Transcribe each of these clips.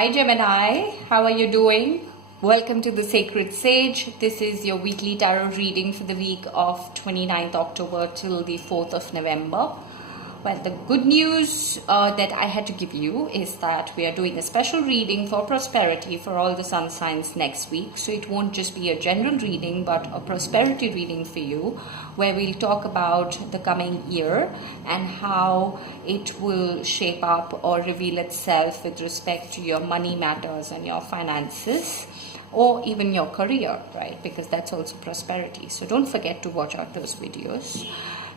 Hi Gemini, how are you doing? Welcome to the Sacred Sage. This is your weekly tarot reading for the week of 29th October till the 4th of November. Well, the good news that I had to give you is that we are doing a special reading for prosperity for all the sun signs next week. So it won't just be a general reading, but a prosperity reading for you, where we'll talk about the coming year and how it will shape up or reveal itself with respect to your money matters and your finances, or even your career, right? Because that's also prosperity. So don't forget to watch out those videos.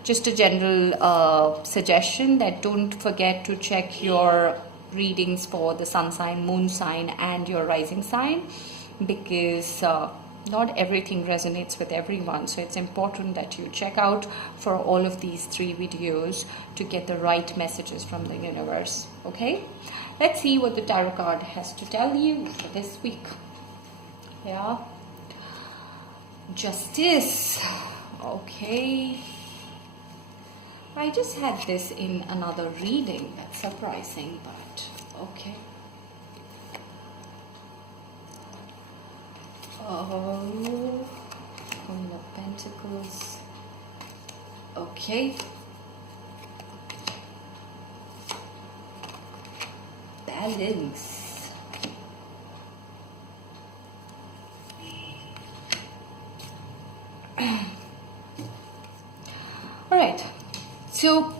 Just a general suggestion that don't forget to check your readings for the sun sign, moon sign, and your rising sign, because not everything resonates with everyone. So it's important that you check out for all of these 3 videos to get the right messages from the universe. Okay, let's see what the tarot card has to tell you for this week. Yeah, Justice. Okay, I just had this in another reading. That's surprising, but okay. Oh, Queen of Pentacles. Okay. Balance. All right. So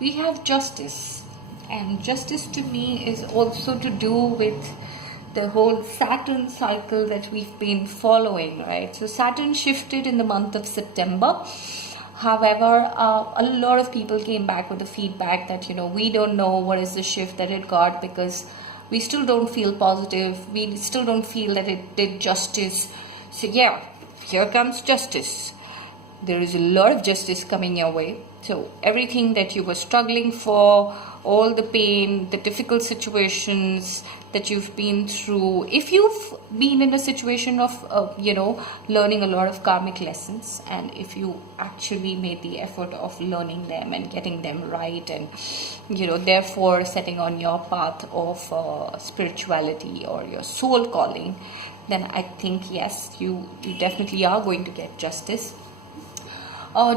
we have Justice, and Justice to me is also to do with the whole Saturn cycle that we've been following, right? So Saturn shifted in the month of September. However, a lot of people came back with the feedback that, we don't know what is the shift that it got, because we still don't feel positive. We still don't feel that it did justice. So yeah, here comes Justice. There is a lot of justice coming your way. So everything that you were struggling for, all the pain, the difficult situations that you've been through, if you've been in a situation of, learning a lot of karmic lessons, and if you actually made the effort of learning them and getting them right, and, therefore setting on your path of spirituality or your soul calling, then I think, yes, you definitely are going to get justice.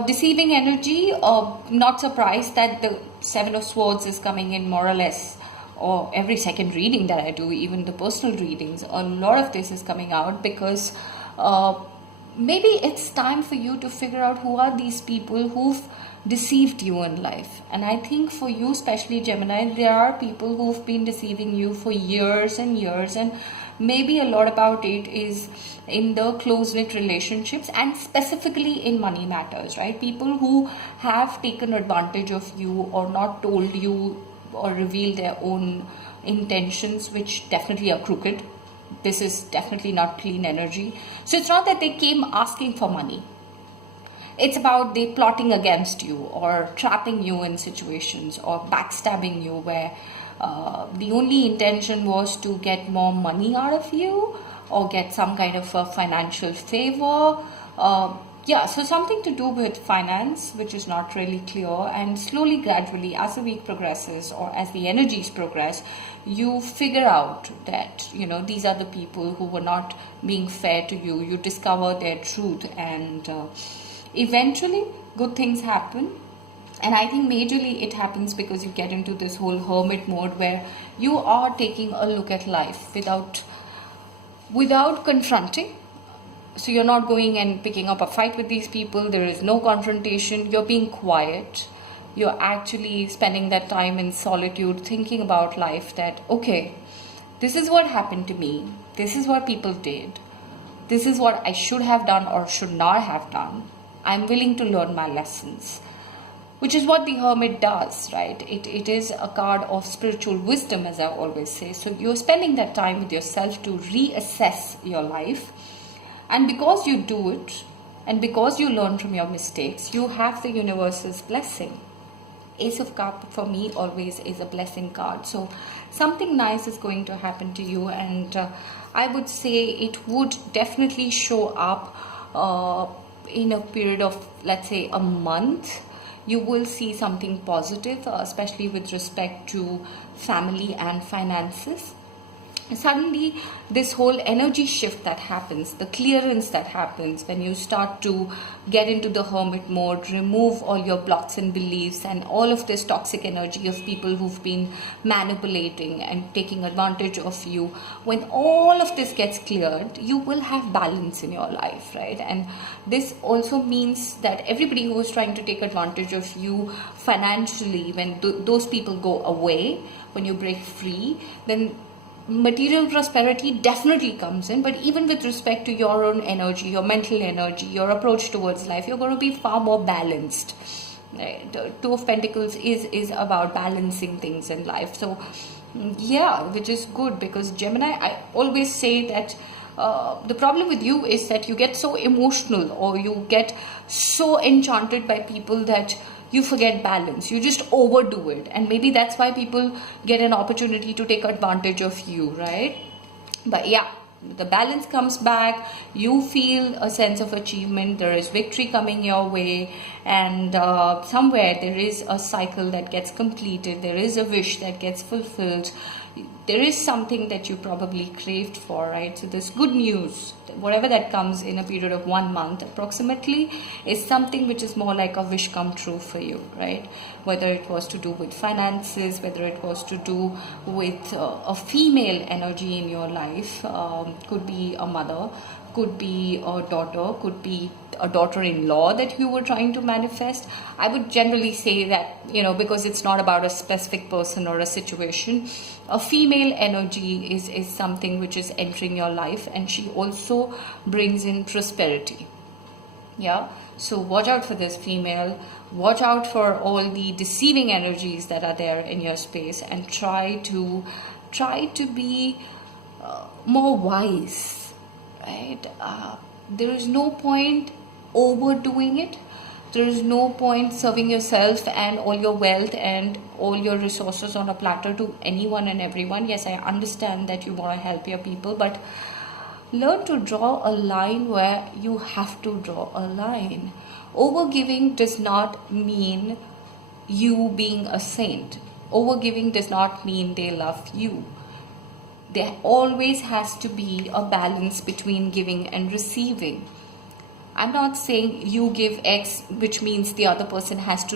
Deceiving energy, not surprised that the 7 of Swords is coming in more or less, or every second reading that I do, even the personal readings, a lot of this is coming out, because maybe it's time for you to figure out who are these people who've deceived you in life. And I think for you, especially Gemini, there are people who've been deceiving you for years and years, and maybe a lot about it is in the close-knit relationships, and specifically in money matters, right? People who have taken advantage of you or not told you or revealed their own intentions, which definitely are crooked. This is definitely not clean energy. So it's not that they came asking for money. It's about they plotting against you or trapping you in situations or backstabbing you where the only intention was to get more money out of you or get some kind of a financial favor. So something to do with finance, which is not really clear. And slowly, gradually, as the week progresses or as the energies progress, you figure out that, these are the people who were not being fair to you. You discover their truth, and eventually good things happen. And I think majorly it happens because you get into this whole hermit mode where you are taking a look at life without confronting. So you're not going and picking up a fight with these people. There is no confrontation. You're being quiet. You're actually spending that time in solitude, thinking about life, that, okay, this is what happened to me. This is what people did. This is what I should have done or should not have done. I'm willing to learn my lessons. Which is what the Hermit does, right? It is a card of spiritual wisdom, as I always say. So you're spending that time with yourself to reassess your life. And because you do it, and because you learn from your mistakes, you have the universe's blessing. Ace of Cups for me always is a blessing card. So something nice is going to happen to you. And I would say it would definitely show up in a period of, let's say, a month. You will see something positive, especially with respect to family and finances. suddenly this whole energy shift that happens, the clearance that happens when you start to get into the hermit mode, remove all your blocks and beliefs and all of this toxic energy of people who've been manipulating and taking advantage of you. When all of this gets cleared, you will have balance in your life, right? And this also means that everybody who is trying to take advantage of you financially, when those people go away, when you break free, then material prosperity definitely comes in. But even with respect to your own energy, your mental energy, your approach towards life, you're going to be far more balanced. Right? The Two of Pentacles is about balancing things in life. So yeah, which is good, because Gemini, I always say that the problem with you is that you get so emotional, or you get so enchanted by people that you forget balance. You just overdo it, and maybe that's why people get an opportunity to take advantage of you, right? But yeah, the balance comes back. You feel a sense of achievement. There is victory coming your way, and somewhere there is a cycle that gets completed. There is a wish that gets fulfilled. There is something that you probably craved for, right? So this good news, whatever that comes in a period of 1 month approximately, is something which is more like a wish come true for you, right? Whether it was to do with finances, whether it was to do with a female energy in your life, could be a mother, could be a daughter, could be a daughter-in-law that you were trying to manifest. I would generally say that, because it's not about a specific person or a situation, a female energy is something which is entering your life, and she also brings in prosperity. Yeah, so watch out for this female. Watch out for all the deceiving energies that are there in your space, and try to be more wise, right? There is no point overdoing it. There is no point serving yourself and all your wealth and all your resources on a platter to anyone and everyone. Yes, I understand that you want to help your people, but learn to draw a line where you have to draw a line. Overgiving does not mean you being a saint. Overgiving does not mean they love you. There always has to be a balance between giving and receiving. I'm not saying you give X, which means the other person has to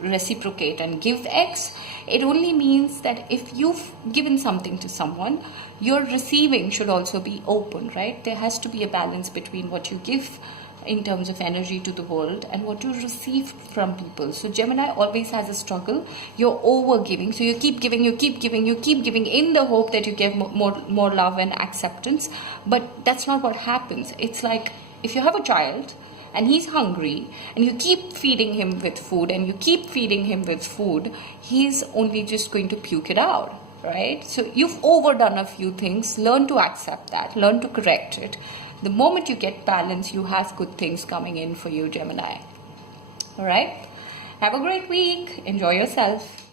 reciprocate and give X. It only means that if you've given something to someone, your receiving should also be open, right? There has to be a balance between what you give in terms of energy to the world and what you receive from people. So Gemini always has a struggle. You're over giving, so you keep giving in the hope that you get more love and acceptance. But that's not what happens. It's like, if you have a child and he's hungry and you keep feeding him with food and you keep feeding him with food, he's only just going to puke it out, right? So you've overdone a few things. Learn to accept that. Learn to correct it. The moment you get balance, you have good things coming in for you, Gemini. All right? Have a great week. Enjoy yourself.